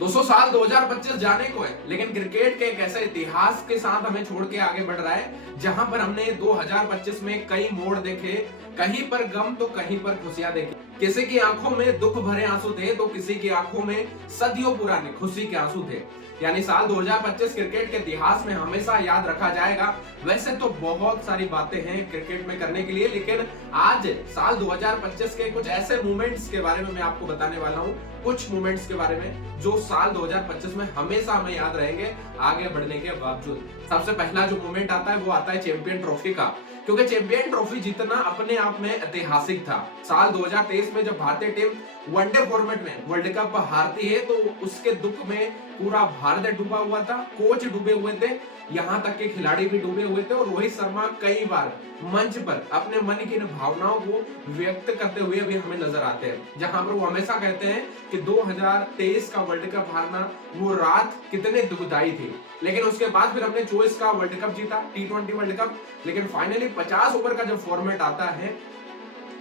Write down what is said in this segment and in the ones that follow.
दोस्तों साल 2025 जाने को है, लेकिन क्रिकेट के एक ऐसे इतिहास के साथ हमें छोड़ के आगे बढ़ रहा है जहां पर हमने 2025 में कई मोड़ देखे, कहीं पर गम तो कहीं पर खुशियां देखी। किसी की आंखों में दुख भरे आंसू थे तो किसी की आंखों में सदियों पुराने खुशी के आंसू थे। यानी साल 2025 क्रिकेट के इतिहास में हमेशा याद रखा जाएगा। वैसे तो बहुत सारी बातें हैं क्रिकेट में करने के लिए, लेकिन आज साल 2025 के कुछ ऐसे मोमेंट्स के बारे में मैं आपको बताने वाला हूं, कुछ मोमेंट्स के बारे में जो साल 2025 में हमेशा हमें याद रहेंगे आगे बढ़ने के बावजूद। सबसे पहला जो मोमेंट आता है वो आता है चैंपियन ट्रॉफी का, क्योंकि चैंपियन ट्रॉफी जीतना अपने आप में ऐतिहासिक था। साल 2023 में जब भारतीय टीम वनडे फॉर्मेट में वर्ल्ड कप हारती है तो उसके दुख में पूरा भारत डूबा हुआ था, कोच डूबे हुए थे, यहाँ तक के खिलाड़ी भी डूबे हुए थे और रोहित शर्मा कई बार मंच पर अपने मन की इन भावनाओं को व्यक्त करते हुए भी हमें नजर आते हैं। जहां पर वो हमेशा कहते हैं कि 2023 का वर्ल्ड कप हारना वो रात कितने दुखदाई थी, लेकिन उसके बाद फिर हमने 24 का वर्ल्ड कप जीता, T20 वर्ल्ड कप। लेकिन फाइनली 50 ओवर का जब फॉर्मेट आता है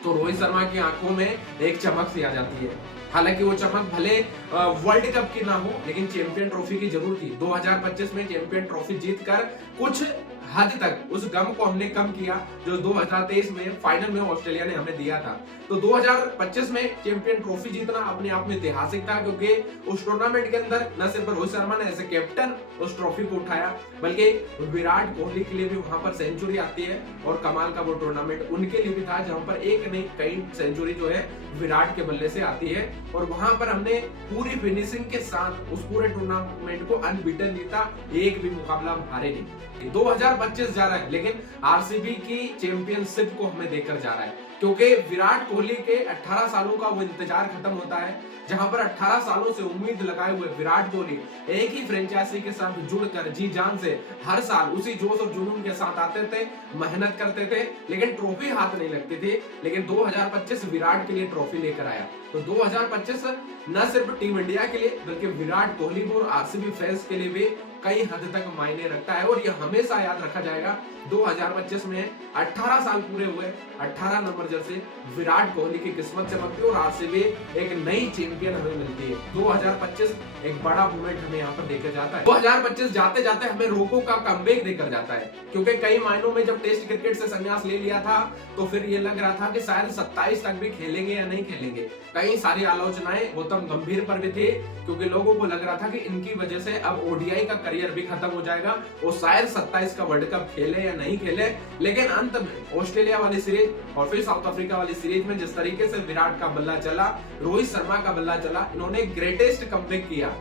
तो रोहित शर्मा की आंखों में एक चमक सी आ जाती है। हालांकि वो चमक भले वर्ल्ड कप की ना हो, लेकिन चैंपियन ट्रॉफी की जरूर थी। 2025 में चैंपियन ट्रॉफी जीतकर कुछ हद तक उस गम को हमने कम किया जो 2023 में फाइनल में ऑस्ट्रेलिया ने हमें दिया था। तो 2025 में चैंपियन ट्रॉफी जीतना अपने आप में ऐतिहासिक था, क्योंकि उस टूर्नामेंट के अंदर न सिर्फ रोहित शर्मा ने एज ए कैप्टन उस ट्रॉफी को उठाया, बल्कि विराट कोहली के लिए भी वहां पर सेंचुरी आती है। और कमाल का वो टूर्नामेंट उनके लिए भी था जहां पर एक नहीं कई सेंचुरी जो है विराट के बल्ले से आती है। और वहां पर हमने पूरी फिनिशिंग के साथ उस पूरे टूर्नामेंट को अनबीटन जीता, एक भी मुकाबला हम हारे नहीं। 2025 जा रहा है, लेकिन आरसीबी की चैंपियनशिप को हमें देकर जा रहा है, क्योंकि विराट कोहली के 18 सालों का वो इंतजार खत्म होता है। जहां पर 18 सालों से उम्मीद लगाए हुए विराट कोहली एक ही फ्रेंचाइजी के साथ जुड़कर जी जान से हर साल उसी जोश और जुनून के साथ आते थे, मेहनत करते थे, लेकिन ट्रॉफी हाथ नहीं लगती थी। लेकिन 2025 विराट के लिए ट्रॉफी लेकर आया। तो 2025 न सिर्फ टीम इंडिया के लिए बल्कि विराट कोहली और आरसीबी फैंस के लिए भी कई हद तक मायने रखता है और यह हमेशा याद रखा जाएगा। 2025 में 18 साल पूरे हुए, 18 नंबर जर्सी विराट कोहली की किस्मत चमकती है और आरसीबी एक नई चैंपियन हमें मिलती है। 2025 एक बड़ा मोमेंट हमें यहाँ पर देकर जाता है। 2025 जाते जाते हमें रोको का कमबैक देकर जाता है, क्योंकि कई मायनों में जब टेस्ट क्रिकेट से संन्यास ले लिया था तो फिर ये लग रहा था कि शायद 27 तक भी खेलेंगे या नहीं खेलेंगे। कई सारी आलोचनाएं गौतम गंभीर पर भी थी, क्योंकि लोगों को लग रहा था कि इनकी वजह से अब ओडीआई का करियर भी खत्म हो जाएगा, वो शायद 27 का वर्ल्ड कप खेले या नहीं खेले। लेकिन अंत में ऑस्ट्रेलिया वाली सीरीज और फिर साउथ अफ्रीका वाली सीरीज में जिस तरीके से विराट का बल्ला चला, रोहित शर्मा का बल्ला चला, इन्होंने ग्रेटेस्ट कमबैक किया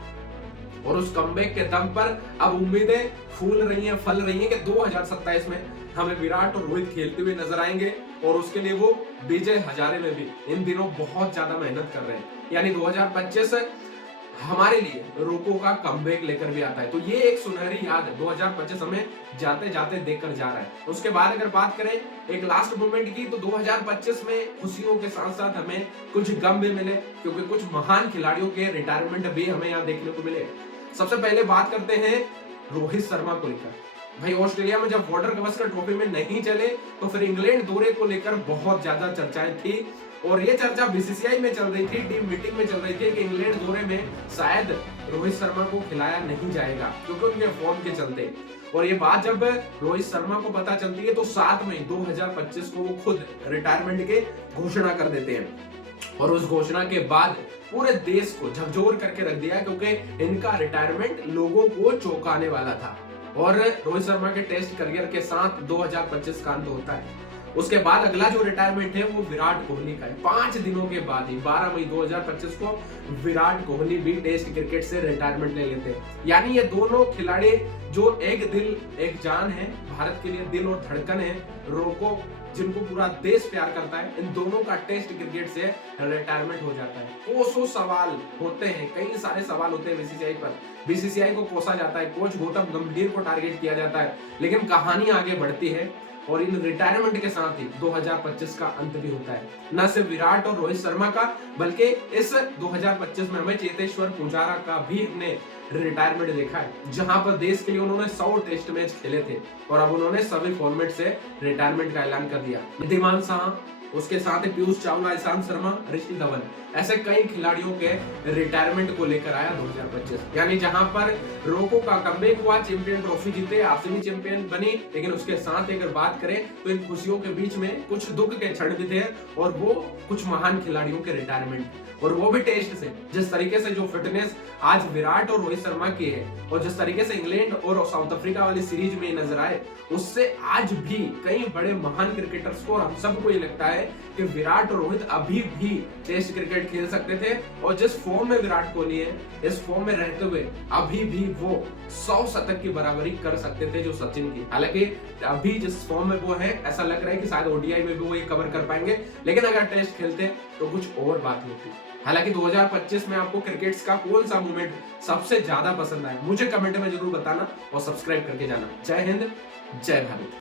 और उस कमबैक के दम पर अब उम्मीदें फूल रही हैं, फल रही हैं कि 2027 में हमें विराट और रोहित खेलते हुए नजर आएंगे। और उसके लिए वो विजय हजारे में भी इन दिनों बहुत ज्यादा मेहनत कर रहे हैं। यानी 2025 हमारे लिए रोको का कमबैक लेकर भी आता है। तो ये एक सुनहरी याद 2025 हमें जाते जाते देखकर जा रहा है। उसके बाद अगर बात करें एक लास्ट मोमेंट की, तो 2025 में खुशियों के साथ साथ हमें कुछ गम भी मिले, क्योंकि कुछ महान खिलाड़ियों के रिटायरमेंट भी हमें यहाँ देखने को मिले। सबसे पहले बात करते हैं रोहित शर्मा को लेकर। भाई ऑस्ट्रेलिया में जब बॉर्डर गवस्कर ट्रॉफी में नहीं चले तो फिर इंग्लैंड दौरे को लेकर बहुत ज्यादा चर्चाएं थी और ये चर्चा बीसीसीआई में चल रही थी, टीम मीटिंग में चल रही थी कि इंग्लैंड दौरे में शायद रोहित शर्मा को खिलाया नहीं जाएगा क्योंकि उनके फॉर्म के चलते। और ये बात जब रोहित शर्मा को पता चलती है तो 7 मई 2025 को वो खुद रिटायरमेंट के घोषणा कर देते हैं। और उस घोषणा के बाद पूरे देश को झकझोर करके रख दिया, क्योंकि इनका रिटायरमेंट लोगों को चौंकाने वाला था। और रोहित शर्मा के टेस्ट करियर के साथ 2025 का अंत होता है। उसके बाद अगला जो रिटायरमेंट है वो विराट कोहली का है। 5 दिनों के बाद ही 12 मई 2025 को विराट कोहली भी टेस्ट क्रिकेट से रिटायरमेंट ले लेते हैं। यानी ये दोनों खिलाड़ी जो एक दिल एक जान है, भारत के लिए दिल और धड़कन है, रोको जिनको पूरा देश प्यार करता है, इन दोनों का टेस्ट क्रिकेट से रिटायरमेंट हो जाता है। कोसों सवाल होते हैं, कई सारे सवाल होते हैं बीसीसीआई पर। बीसीसीआई को कोसा जाता है, कोच गौतम गंभीर को टारगेट किया जाता है, लेकिन कहानी आगे बढ़ती है और इन रिटायरमेंट के साथ ही 2025 का अंत भी होता है। न सिर्फ विराट और रोहित शर्मा का, बल्कि इस 2025 में हमें चेतेश्वर पुजारा का भी हमने रिटायरमेंट देखा है, जहां पर देश के लिए उन्होंने 100 टेस्ट मैच खेले थे और अब उन्होंने सभी फॉर्मेट से रिटायरमेंट का ऐलान कर दिया। रिद्धिमान शाह, उसके साथ ही पीयूष चावला, ईशांत शर्मा, ऋषि धवन, ऐसे कई खिलाड़ियों के रिटायरमेंट को लेकर आया 2025। यानी जहां पर रोको का कमबैक हुआ, चैंपियन ट्रॉफी जीते, आरसीबी चैंपियन बनी, लेकिन उसके साथ अगर बात करें तो इन खुशियों के बीच में कुछ दुख के क्षण भी थे, और वो कुछ महान खिलाड़ियों के रिटायरमेंट, और वो भी टेस्ट से। जिस तरीके से जो फिटनेस आज विराट और रोहित शर्मा की है, और जिस तरीके से इंग्लैंड और साउथ अफ्रीका वाली सीरीज में नजर आए, उससे आज भी कई बड़े महान क्रिकेटर्स को और हम सबको ये लगता है कि विराट और रोहित अभी भी टेस्ट क्रिकेट खेल सकते थे। और जिस फॉर्म में विराट कोहली है, इस फॉर्म में रहते हुए अभी भी वो 100 शतक की बराबरी कर सकते थे जो सचिन की। हालांकि अभी जिस फॉर्म में वो है, ऐसा लग रहा है कि शायद ओडीआई में भी वो ये कवर कर पाएंगे, लेकिन अगर टेस्ट खेलते तो कुछ और बात होती। हालांकि 2025 में आपको क्रिकेट का कौन सा मूवमेंट सबसे ज्यादा पसंद आया, मुझे कमेंट में जरूर बताना और सब्सक्राइब करके जाना। जय हिंद, जय भारत।